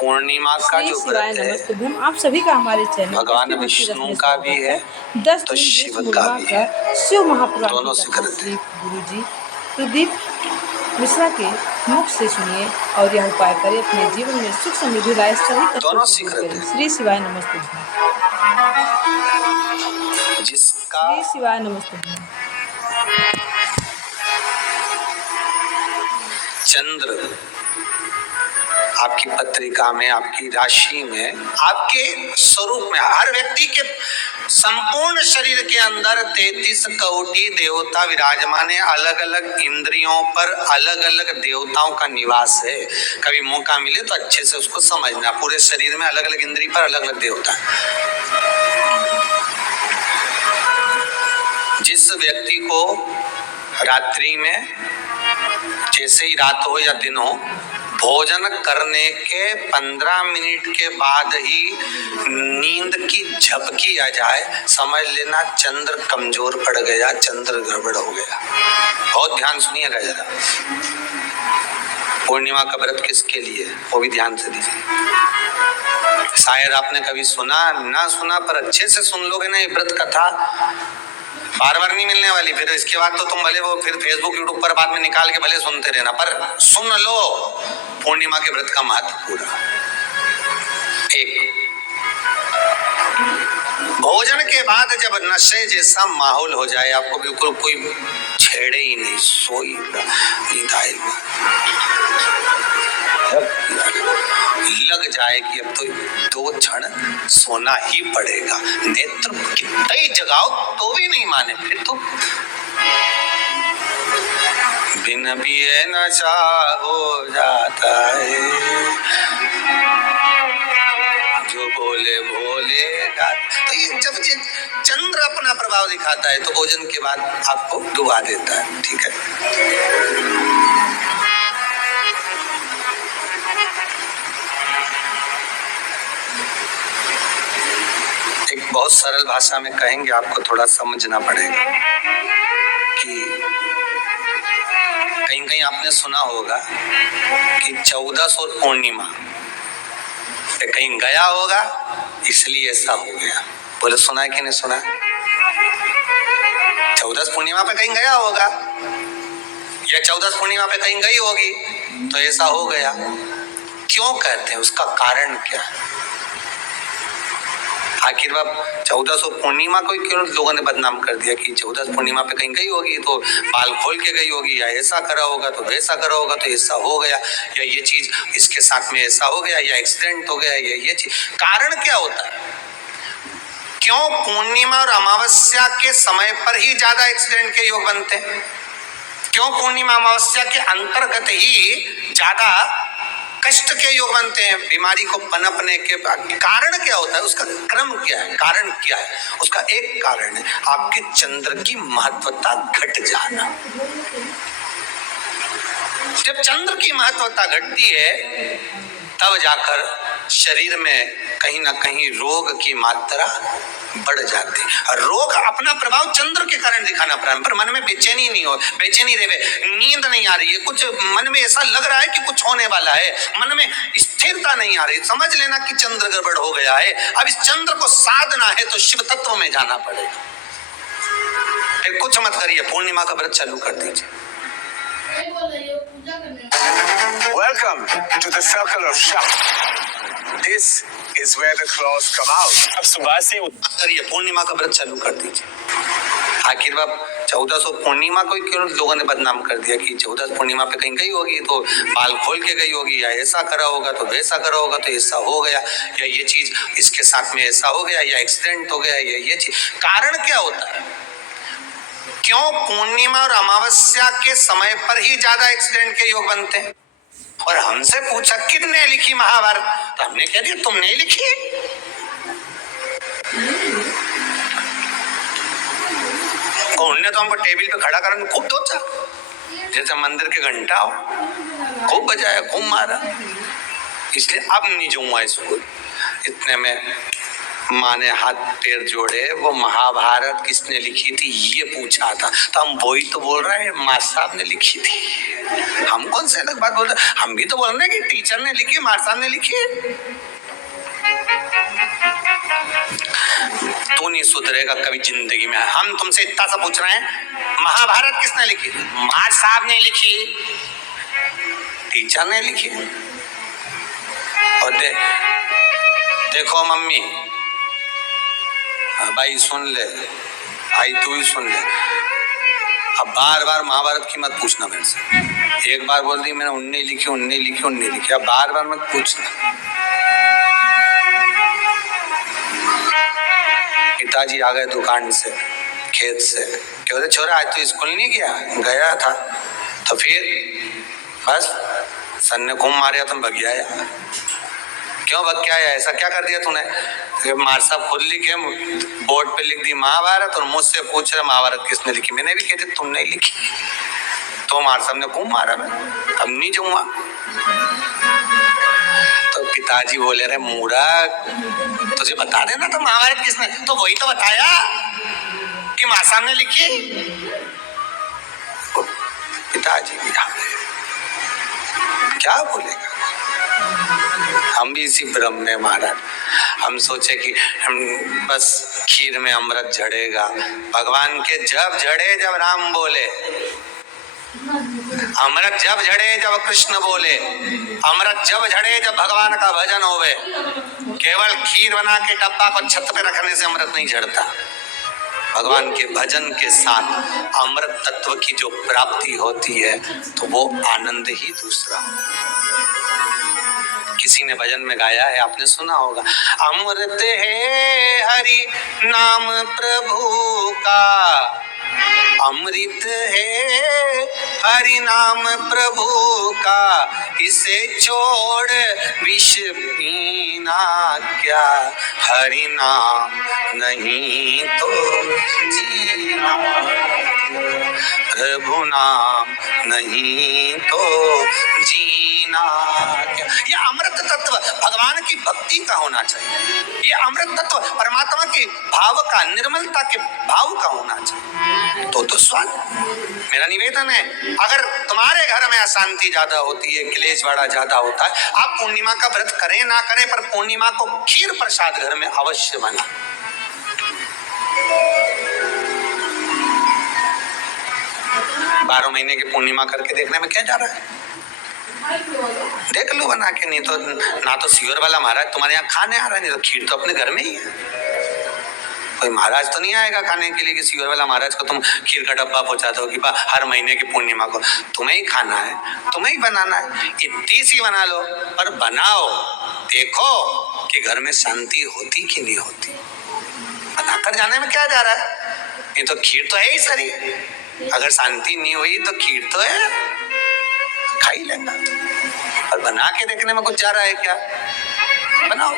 पूर्णिमा का जो व्रत है आप सभी का हमारे चैनल भगवान विष्णु का भी है 10 तो दिन शिव का भी है, शिव महापुराण दोनों की से कथा करते श्री हैं। गुरु जी सुदीप मिश्रा के मुख से सुनिए और यह उपाय करें अपने जीवन में सुख समृद्धि लाए सभी दोनों कष्टों को सीख दूर रहे करें। थे। श्री शिवाय नमस्ते। जिसका श्री शिवाय नमस्ते। चंद्र आपकी पत्रिका में, आपकी राशि में, आपके स्वरूप में, हर व्यक्ति के संपूर्ण शरीर के अंदर 33 कोटि देवता विराजमान है। अलग अलग इंद्रियों पर अलग अलग देवताओं का निवास है। कभी मौका मिले तो अच्छे से उसको समझना। पूरे शरीर में अलग अलग इंद्रिय पर अलग अलग देवता। जिस व्यक्ति को रात्रि में, जैसे ही रात हो या दिन हो, भोजन करने के 15 मिनट के बाद ही नींद की झपकी आ जाए, समझ लेना चंद्र कमजोर पड़ गया, चंद्र गड़बड़ हो गया। बहुत ध्यान सुनिएगा जरा। पूर्णिमा का व्रत किसके लिए, वो भी ध्यान से दीजिए। शायद आपने कभी सुना ना सुना, पर अच्छे से सुन लोगे ना, ये व्रत कथा बार बार नहीं मिलने वाली। फिर इसके बाद तो तुम भले वो फिर फेसबुक यूट्यूब पर बाद में निकाल के भले सुनते रहना, पर सुन लो पूर्णिमा के व्रत का महत्व पूरा। एक, भोजन के बाद जब नशे जैसा माहौल हो जाए, आपको बिल्कुल कोई छेड़े ही नहीं, सोई नींद आए, लग जाए कि अब तो 2 क्षण सोना ही पड़ेगा, नेत्र कितना ही जगाओ तो भी नहीं माने, फिर तो बिन पिए नशा हो जाता है, जो बोले भोले का। तो ये जब ये चंद्र अपना प्रभाव दिखाता है तो भोजन के बाद आपको डुबा देता है। ठीक है, एक बहुत सरल भाषा में कहेंगे, आपको थोड़ा समझना पड़ेगा कि कहीं कहीं आपने सुना होगा कि 14 और पूर्णिमा पे कहीं गया होगा इसलिए ऐसा हो गया। बोले सुना है कि नहीं सुना? 14 पूर्णिमा पे कहीं गया होगा या 14 पूर्णिमा पे कहीं गई होगी तो ऐसा हो गया। क्यों कहते हैं, उसका कारण क्या है? आखिर बात 14 पूर्णिमा को क्यों लोगों ने बदनाम कर दिया कि 14 पूर्णिमा पे कहीं गई होगी तो बाल खोल के गई होगी, या ऐसा करा होगा तो वैसा करा होगा तो ऐसा हो गया, या ये चीज इसके साथ में ऐसा हो गया, या एक्सीडेंट हो गया, या ये चीज। कारण क्या होता है? क्यों पूर्णिमा और अमावस्या के समय पर ही ज्यादा एक्सीडेंट के योग बनते हैं? क्यों पूर्णिमा अमावस्या के अंतर्गत ही ज्यादा कष्ट के योग बनते हैं, बीमारी को पनपने के? कारण क्या होता है, उसका क्रम क्या है, कारण क्या है? उसका एक कारण है आपके चंद्र की महत्वता घट जाना। जब चंद्र की महत्वता घटती है तब जाकर शरीर में कहीं ना कहीं रोग की मात्रा बढ़ जाती है। रोग अपना प्रभाव चंद्र के कारण दिखाना प्रारंभ, पर मन में बेचैनी नहीं हो, बेचैनी रहे, नींद नहीं आ रही है, कुछ मन में ऐसा लग रहा है कि कुछ होने वाला है, मन में स्थिरता नहीं आ रही, समझ लेना कि चंद्र गड़बड़ हो गया है। अब इस चंद्र को साधना है तो शिव तत्व में जाना पड़ेगा। फिर कुछ मत करिए, पूर्णिमा का व्रत चालू कर दीजिए। Welcome to the circle of Shah. This is where the claws come out. अब सुबह से करिए, पूर्णिमा का व्रत चालू कर दीजिए। आखिर बात 14 पूर्णिमा को क्यों लोगों ने बदनाम कर दिया कि 14 पूर्णिमा पे कहीं गई होगी तो बाल खोल के गई होगी, या ऐसा करा होगा तो वैसा करा होगा तो ऐसा हो गया, या ये चीज इसके साथ में ऐसा हो गया, या एक्सीडेंट हो गया, या ये चीज। कारण क्या होता है? क्यों पूर्णिमा और अमावस्या के समय पर ही ज्यादा एक्सीडेंट के योग बनते हैं? और हमसे पूछा किसने लिखी महाभारत, तो हमने कह दिया तुमने लिखी। और उनने तो हमको टेबल पे खड़ा कर खूब दोचा, जैसे मंदिर के घंटा हो, खूब बजाया, खूब मारा। इसलिए अब नहीं जाऊंगा स्कूल। इतने में माँ ने हाथ पैर जोड़े, वो महाभारत किसने लिखी थी ये पूछा था, तो हम वही तो बोल रहे हैं माँ साहब ने लिखी थी। हम कौन से अलग बात बोल रहे हैं, हम भी तो बोल रहे हैं कि टीचर ने लिखी, माँ साहब ने लिखी। तू नहीं सुधरेगा कभी जिंदगी में। हम तुमसे इतना सा पूछ रहे हैं महाभारत किसने लिखी? माँ साहब ने लिखी, टीचर ने लिखी। और देखो मम्मी, भाई सुन ले, भाई तू ही सुन ले, अब बार बार महाभारत की मत पूछना मेरे से। एक बार बोल दी मैंने उन्ने लिखी, उन्ने लिखी, उन्ने लिखी, अब बार बार मत पूछना। पिताजी आ गए दुकान से, खेत से, क्या बोले छोरा आज तो स्कूल नहीं गया? गया था। तो फिर बस सन ने घूम मारे तुम भग आया। क्यों भग के आया? ऐसा क्या कर दिया तूने? मार साहब खुद लिखे, बोर्ड पे लिख दी महाभारत और मुझसे पूछ रहे महाभारत किसने लिखी। मैंने भी कह दी तुमने लिखी, तो मार साहब ने घूम मारा, मैं अब नहीं जाऊंगा। तो पिताजी बोले रे मूड़ा, तुझे बता देना तो महाभारत किसने, तो वही तो बताया कि माँ साहब ने लिखी। पिताजी भी क्या बोलेगा। हम भी इसी भ्रम में महाराज, हम सोचे कि हम बस खीर में अमृत झड़ेगा। भगवान के जब झड़े जब राम बोले, अमृत जब झड़े जब कृष्ण बोले, अमृत जब झड़े जब भगवान का भजन होवे। केवल खीर बना के डब्बा को छत पे रखने से अमृत नहीं झड़ता। भगवान के भजन के साथ अमृत तत्व की जो प्राप्ति होती है तो वो आनंद ही दूसरा। किसी ने भजन में गाया है, आपने सुना होगा, अमृत है हरि नाम प्रभु का, अमृत है हरि नाम प्रभु का, इसे छोड़ विष पीना क्या, हरि नाम नहीं तो जीना, प्रभु नाम नहीं तो जीना क्या। ये अमृत तत्व भगवान की भक्ति का होना चाहिए। ये अमृत तत्व परमात्मा के भाव का, निर्मलता के भाव का होना चाहिए। तो स्वाद मेरा निवेदन है, अगर तुम्हारे घर में अशांति ज्यादा होती है, क्लेश बड़ा ज्यादा होता है, आप पूर्णिमा का व्रत करें ना करें, पर पूर्णिमा को खीर प्रसाद घर में अवश्य बना। बारह महीने की पूर्णिमा करके देखने में क्या जा रहा है? देख लो बना के। नहीं तो ना तो सियोर वाला महाराज तुम्हारे यहाँ खाने आ रहा है, नहीं तो खीर तो अपने घर में ही है। कोई महाराज तो नहीं आएगा खाने के लिए कि सियोर वाला महाराज को तुम खीर का डब्बा पहुंचा दो कि हर महीने की पूर्णिमा को तुम्हें ही खाना है, तुम्हें ही बनाना है। इतनी सी बना लो, पर बनाओ, देखो कि घर में शांति होती कि नहीं होती। बनाकर जाने में क्या जा रहा है? ये तो खीर तो है ही सारी, अगर शांति नहीं हुई तो खीर तो है, खा ही लेना। और बना के देखने में कुछ जा रहा है क्या? बनाओ।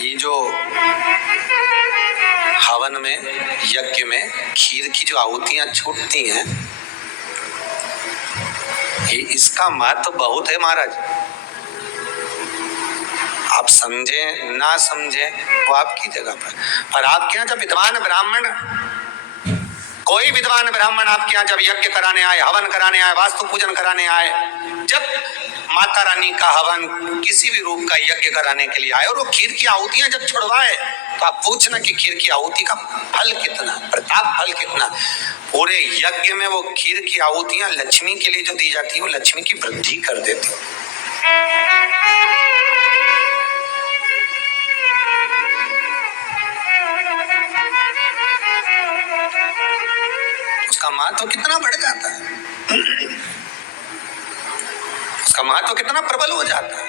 ये जो हवन में, यज्ञ में खीर की जो आहुतियां छूटती हैं, ये इसका महत्व बहुत है महाराज। आप समझे ना समझे वो आपकी जगह पर आपके यहाँ जब विद्वान ब्राह्मण, कोई विद्वान ब्राह्मण आपके यहाँ जब यज्ञ कराने आए, हवन कराने आए, वास्तु पूजन कराने आए, जब माता रानी का हवन, किसी भी रूप का यज्ञ कराने के लिए आए और वो खीर की आहुतियां जब छुड़वाए, तो आप पूछना कि खीर की आहुति का फल कितना, प्रताप फल कितना। पूरे यज्ञ में वो खीर की आहुतियां लक्ष्मी के लिए जो दी जाती है, वो लक्ष्मी की वृद्धि कर देती है। उसका महत्व कितना बढ़ जाता है, उसका महत्व कितना प्रबल हो जाता है।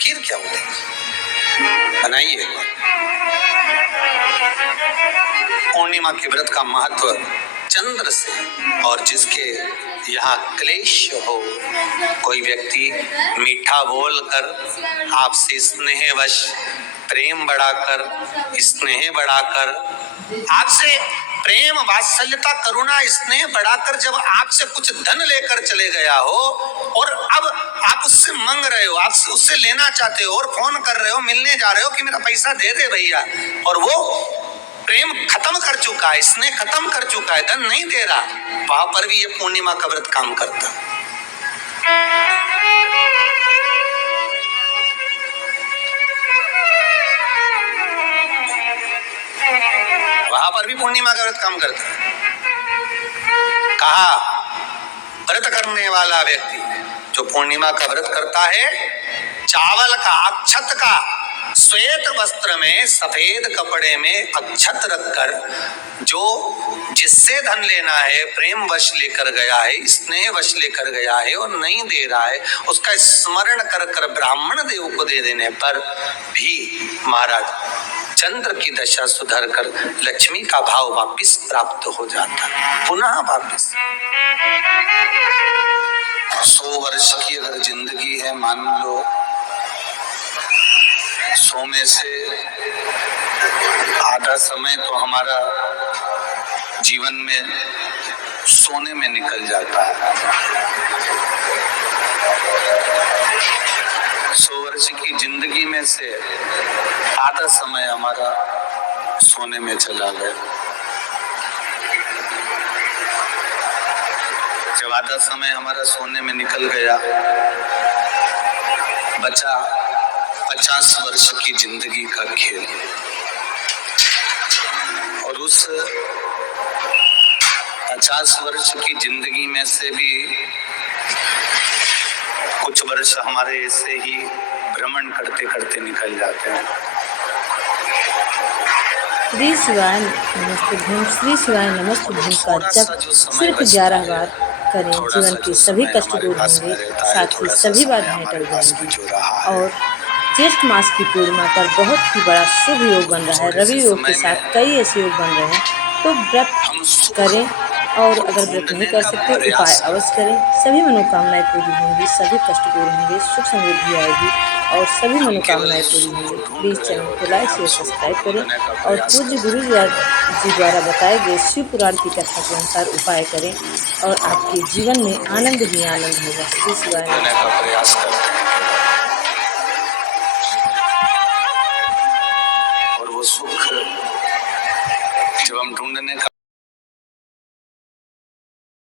खीर क्या होती है, बनाइए। पूर्णिमा के व्रत का महत्व चंद्र से, और जिसके यहाँ क्लेश हो, कोई व्यक्ति मीठा बोलकर आपसे स्नेहवश, प्रेम बढ़ाकर, स्नेह बढ़ाकर आपसे प्रेम, वात्सल्यता, करुणा, स्नेह बढ़ाकर जब आपसे कुछ धन लेकर चले गया हो और अब आप उससे मांग रहे हो, आप उससे लेना चाहते हो और फोन कर रहे हो, मिलने जा रहे हो कि मेरा पैसा दे दे भैया, और वो प्रेम खत्म कर चुका है, स्नेह खत्म कर चुका है, धन नहीं दे रहा, वहां पर भी ये पूर्णिमा का व्रत काम करता है। वहां पर भी पूर्णिमा का व्रत काम करता है। कहा व्रत करने वाला व्यक्ति जो पूर्णिमा का व्रत करता है, चावल का, अक्षत का, श्वेत वस्त्र में, सफेद कपड़े में अक्षत रखकर जो जिससे धन लेना है, प्रेम वश लेकर गया है, स्नेह वश लेकर गया है और नहीं दे रहा है, उसका स्मरण कर कर ब्राह्मण देव को दे देने पर भी महाराज चंद्र की दशा सुधर कर लक्ष्मी का भाव वापिस प्राप्त हो जाता है, पुनः वापिस। 100 वर्ष की अगर जिंदगी है, मान लो 100 में से आधा समय तो हमारा जीवन में सोने में निकल जाता है। 100 वर्ष की जिंदगी में से आधा समय हमारा सोने में चला गया। जब आधा समय हमारा सोने में निकल गया, बचा 50 वर्ष की जिंदगी का खेल, और उस 50 वर्ष की जिंदगी में से भी कुछ वर्ष हमारे ऐसे ही भ्रमण करते करते निकल जाते हैं। श्री शिवाय नमस्ते भीम, श्री शिवाय नमस्ते भीम का जप सिर्फ 11 बार करें, जीवन के सभी कष्ट दूर होंगे, साथ ही सभी बाधाएं टल जाएंगी। और ज्येष्ठ मास की पूर्णिमा पर बहुत ही बड़ा शुभ योग बन रहा है, रवि योग के साथ कई ऐसे योग बन रहे हैं, तो व्रत करें, और अगर व्रत नहीं कर सकते उपाय अवश्य करें, सभी मनोकामनाएं पूरी होंगी, सभी कष्ट दूर होंगे, सुख समृद्धि आएगी और सभी मनोकामनाएं पूरी होंगी। प्लीज चैनल को लाइक शेयर सब्सक्राइब करें और पूज्य गुरु जी द्वारा बताए गए शिव पुराण की कथा के अनुसार उपाय करें और आपके जीवन में आनंद ही आनंद होगा। श्री शिवाय का प्रयास करते हैं और वो सुख जब हम ढूंढने का